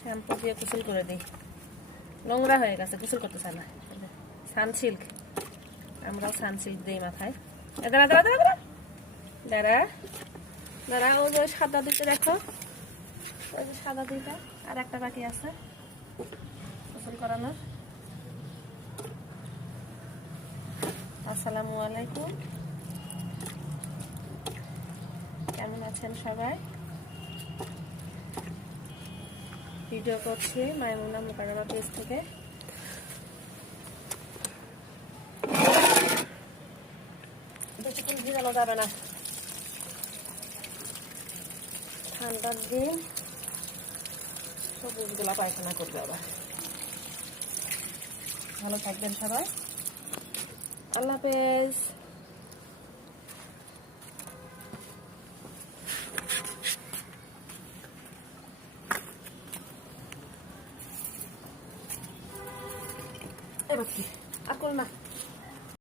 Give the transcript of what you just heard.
Shampoo দিয়ে গোসল করে দিই, নোংরা হয়ে গেছে, গোসল করতে চায় না। সানসিল্ক, আমরাও সানসিল্ক দিই মাথায়। দাঁড়া দাঁড়া দাঁড়া দাঁড়া দাঁড়া দাঁড়া, ওই যে সাদা দিতে দেখো, ওই যে সাদা দিটা আর একটা বাকি আছে গোসল করানোর। আসসালামু আলাইকুম, কেমন আছেন সবাই? ভিডিও করছি মাইমুনা মুকাররমা পেজ থেকে। বেশিক্ষণ ভিজানো যাবে না, ঠান্ডার দিন সবুজগুলা পায়খানা করবে আবার। ভালো থাকবেন সবাই, আল্লাহ হাফেজ। এবার কি আর করো না।